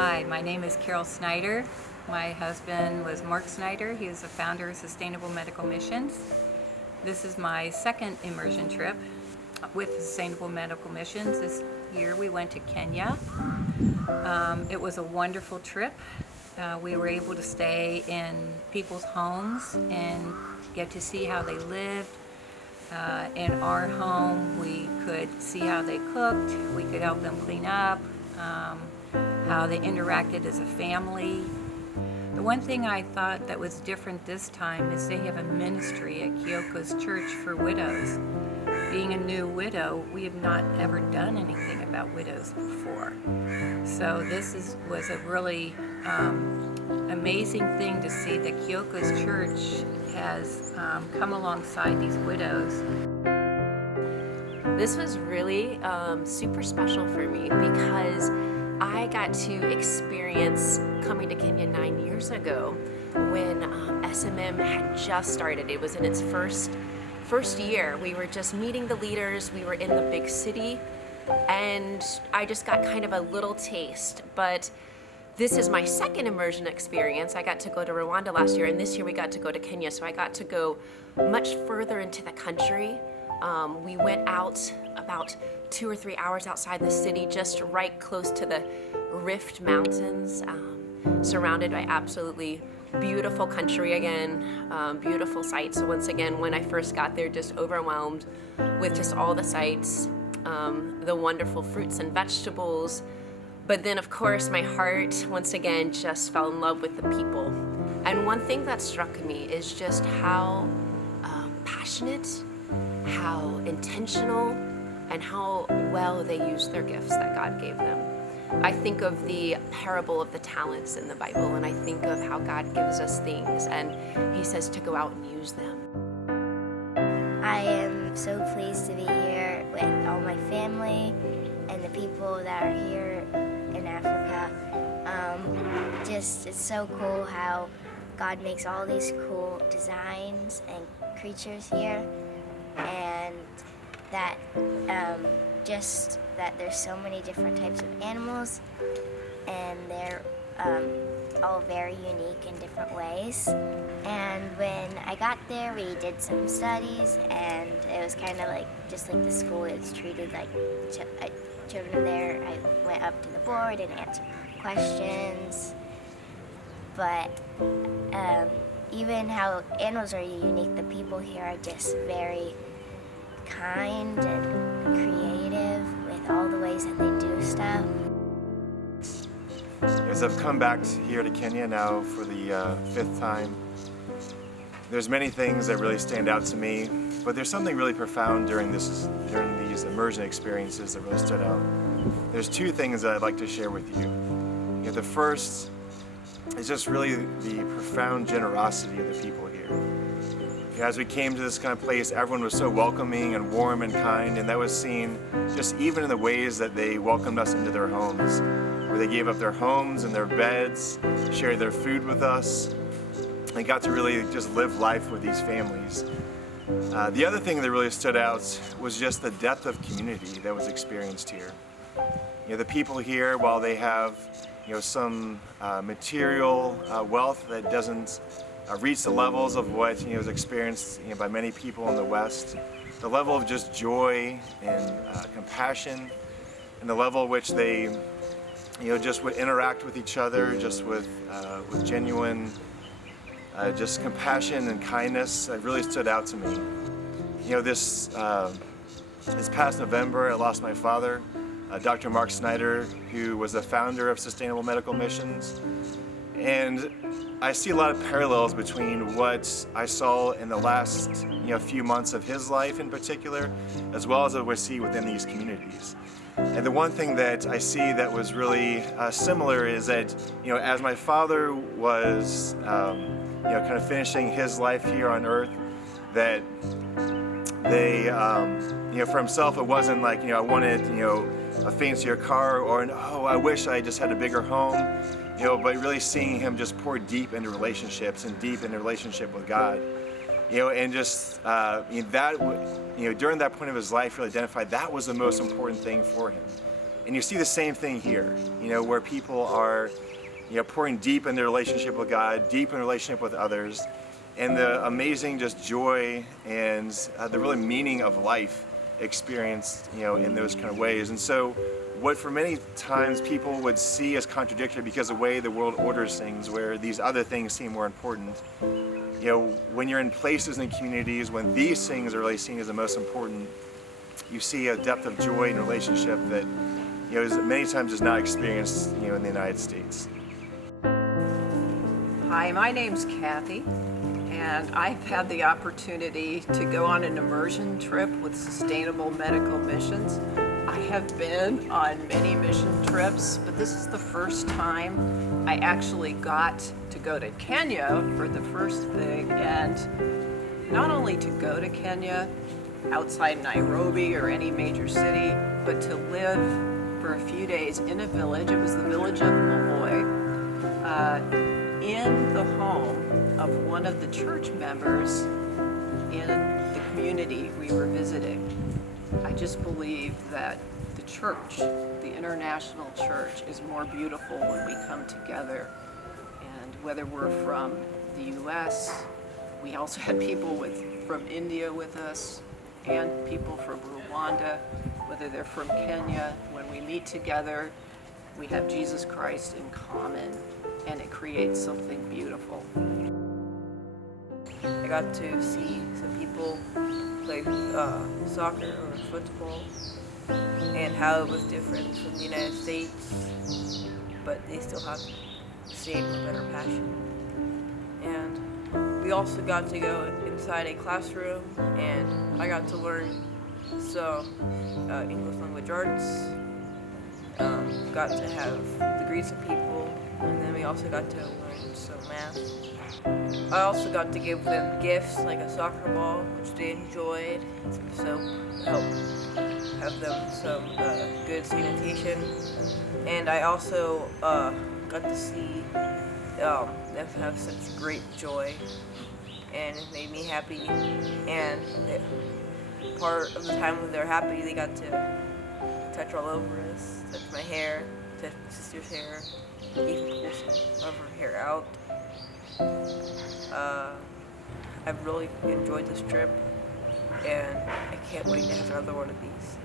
Hi, my name is Carol Snyder. My husband was Mark Snyder. He is the founder of Sustainable Medical Missions. This is my second immersion trip with Sustainable Medical Missions. This year we went to Kenya. It was a wonderful trip. We were able to stay in people's homes and get to see how they lived. In our home, we could see how they cooked. We could help them clean up, how they interacted as a family. The one thing I thought that was different this time is they have a ministry at Kyoko's church for widows. Being a new widow, we have not ever done anything about widows before. So this was a really amazing thing to see that Kyoko's church has come alongside these widows. This was really super special for me because I got to experience coming to Kenya 9 years ago when SMM had just started. It was in its first year. We were just meeting the leaders. We were in the big city, and I just got kind of a little taste. But this is my second immersion experience. I got to go to Rwanda last year, and this year we got to go to Kenya, so I got to go much further into the country. We went out about 2 or 3 hours outside the city, just right close to the Rift Mountains, surrounded by absolutely beautiful country again, beautiful sights. So once again, when I first got there, just overwhelmed with just all the sights, the wonderful fruits and vegetables. But then, of course, my heart, once again, just fell in love with the people. And one thing that struck me is just how passionate, how intentional, and how well they used their gifts that God gave them. I think of the parable of the talents in the Bible, and I think of how God gives us things, and He says to go out and use them. I am so pleased to be here with all my family and the people that are here in Africa. It's so cool how God makes all these cool designs and creatures here, and that that there's so many different types of animals, and they're all very unique in different ways. And when I got there, we did some studies, and it was kind of like just like the school is treated like children there. I went up to the board and answered questions, but even how animals are unique, the people here are just very kind and creative with all the ways that they do stuff. As I've come back here to Kenya now for the fifth time, there's many things that really stand out to me, but there's something really profound during these immersion experiences that really stood out. There's two things that I'd like to share with you. The first is just really the profound generosity of the people here. As we came to this kind of place, everyone was so welcoming and warm and kind, and that was seen just even in the ways that they welcomed us into their homes, where they gave up their homes and their beds, shared their food with us, and got to really just live life with these families. The other thing that really stood out was just the depth of community that was experienced here. The people here, while they have some material wealth that doesn't reach the levels of what is experienced by many people in the West, the level of just joy and compassion, and the level at which they just would interact with each other, just with genuine just compassion and kindness, it really stood out to me. This past November, I lost my father, Dr. Mark Snyder, who was the founder of Sustainable Medical Missions. And I see a lot of parallels between what I saw in the last few months of his life in particular, as well as what we see within these communities. And the one thing that I see that was really similar is that as my father was kind of finishing his life here on earth, that they for himself it wasn't like I wanted a fancier car, or I wish I just had a bigger home. But really seeing him just pour deep into relationships and deep into relationship with God, and just that during that point of his life, really identified that was the most important thing for him, And you see the same thing here, where people are, pouring deep in their relationship with God, deep in their relationship with others, and the amazing just joy and the really meaning of life experienced, in those kind of ways. And so what for many times people would see as contradictory because of the way the world orders things, where these other things seem more important, when you're in places and communities when these things are really seen as the most important, you see a depth of joy and relationship that is many times is not experienced in the United States. Hi, my name's Kathy, and I've had the opportunity to go on an immersion trip with Sustainable Medical Missions. I have been on many mission trips, but this is the first time I actually got to go to Kenya for the first thing, and not only to go to Kenya outside Nairobi or any major city, but to live for a few days in a village. It was the village of Malloy, in the home of one of the church members in the community we were visiting. I just believe that the church, the international church, is more beautiful when we come together. And whether we're from the US, we also had people from India with us, and people from Rwanda, whether they're from Kenya, when we meet together, we have Jesus Christ in common, and it creates something beautiful. I got to see some people play soccer or football, and how it was different from the United States, but they still have the same or better passion. And we also got to go inside a classroom, and I got to learn some English language arts, got to have the greets of people, and then we also got to learn some math. I also got to give them gifts like a soccer ball, which they enjoyed, and some soap to help have them some good sanitation. And I also got to see them have such great joy, and it made me happy. And part of the time when they're happy, they got to touch all over us, touch my hair, touch my sister's hair, even pull some of her hair out. I've really enjoyed this trip, and I can't wait to have another one of these.